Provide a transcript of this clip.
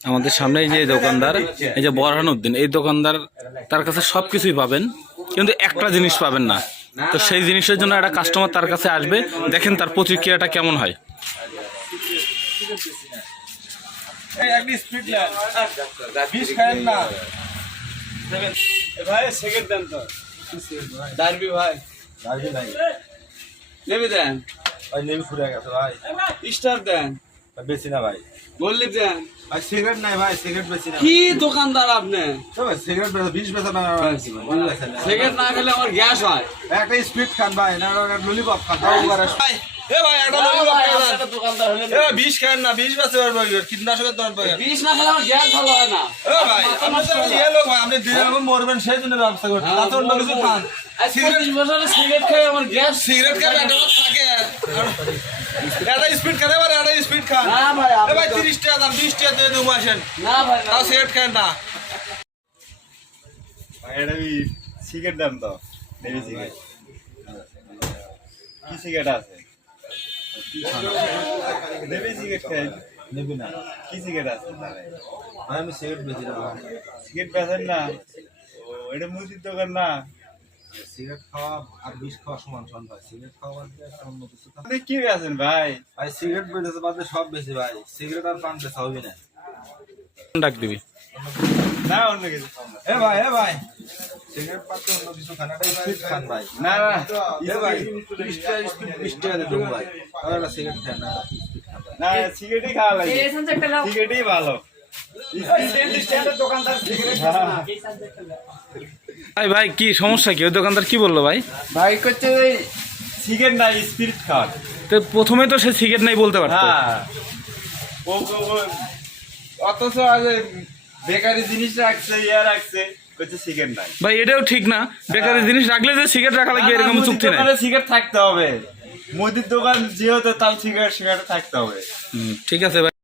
আমাদের সামনে এই যে দোকানদার এই যে বরহানুদ্দিন এই দোকানদার তার কাছে সব কিছুই পাবেন কিন্তু একটা জিনিস পাবেন না। তো সেই জিনিসের জন্য একটা কাস্টমার তার কাছে আসবে দেখেন তার প্রতিক্রিয়াটা কেমন হয়। একটি স্পিড ল্যান্ড বিষ খায়েন না। এ ভাই সেকেন্ড দেন তো। ডারবি ভাই। ডারবি নাই নেবে দেন। ভাই নেবি ফুরে গেছে ভাই। স্টার দেন। ভাই বেশি না ভাই। বললিপ দেন ভাই সিগারেট নাই ভাই সিগারেট বেশি না। কি দোকানদার আপনি? সিগারেট বেশি বিশ বেচা না বুঝতে পারছেন না। সিগারেট না খেলে আমার গ্যাস হয়। একটা স্পিড খান ভাই না ললিপপ খান তাও করে ভাই এ ভাই একটা ললিপপ খান দোকানদার হলে এ ভাই খান না বিষ বেচে পারব কীটনাশকের দর পাবেন বিষ না খেলে আমার গ্যাস ভালো হয় না। এ ভাই আপনি তো ইয়ে লোক ভাই আপনি দিনে রকম মরবেন সেই জন্য ব্যবস্থা করছেন। তাতে অন্য কিছু খান। আজ পঁচিশ সিগারেট খেয়ে আমার গ্যাস সিগারেট খাবে একটা থাকে। একটা স্পিড খান এবার একটা স্পিড খান না ভাই এ ভাই তো- তিরিশ টাকা দাম বিশ টাকা দিয়ে দেবো আসেন। না ভাই তাও সিগারেট খান না? এটা সিগারেট দাম তো দেবি সিগারেট। কি সিগারেট আছে? দেবি সিগারেট খাই। নেবি না। কি সিগারেট আছে? তাহলে আমি সিগারেট বেশি না। সিগারেট বেচেন না। ও এটা মুদির দোকান না। সিগারেট খাওয়া আর বিষ খাওয়া সমান সমান ভাই। সিগারেট খাওয়া বাদ দিয়ে একটা অন্য কিছু আপনি কি বেচেন ভাই? ভাই সিগারেট বেঁধেছে বাদ দিয়ে সব বেশি ভাই। সিগারেট আর পান বেচা হবে না। ডাক দিবি। না অন্য কিছু। এ ভাই এ ভাই। সিগারেট অন্য কিছু খান। ভাই না না। এ ভাই বিশ টাকা স্পিড বিশ টাকা দিয়ে দেবো ভাই। আর সিগারেট খান না স্পিড না সিগারেটই খাওয়া লাগে। সিগারেটই ভালো। ভাই ভাই কি সমস্যা কি? ওই দোকানদার কি বলল ভাই? ভাই করছে সিগারেট না স্পিরিট খাওয়ার। তো প্রথমে তো সে সিগারেট নাই বলতে পারতো। হ্যাঁ। অথচ বেকারি জিনিস রাখছে ইয়া রাখছে ভাই এটাও ঠিক না। বেকারি জিনিস রাখলে যে সিগারেট রাখা লাগবে এরকম চুক্তি নাই। সিগারেট থাকতে হবে। মুদির দোকান যেহেতু তার সিগারেট সিগারেট থাকতে হবে। ঠিক আছে ভাই।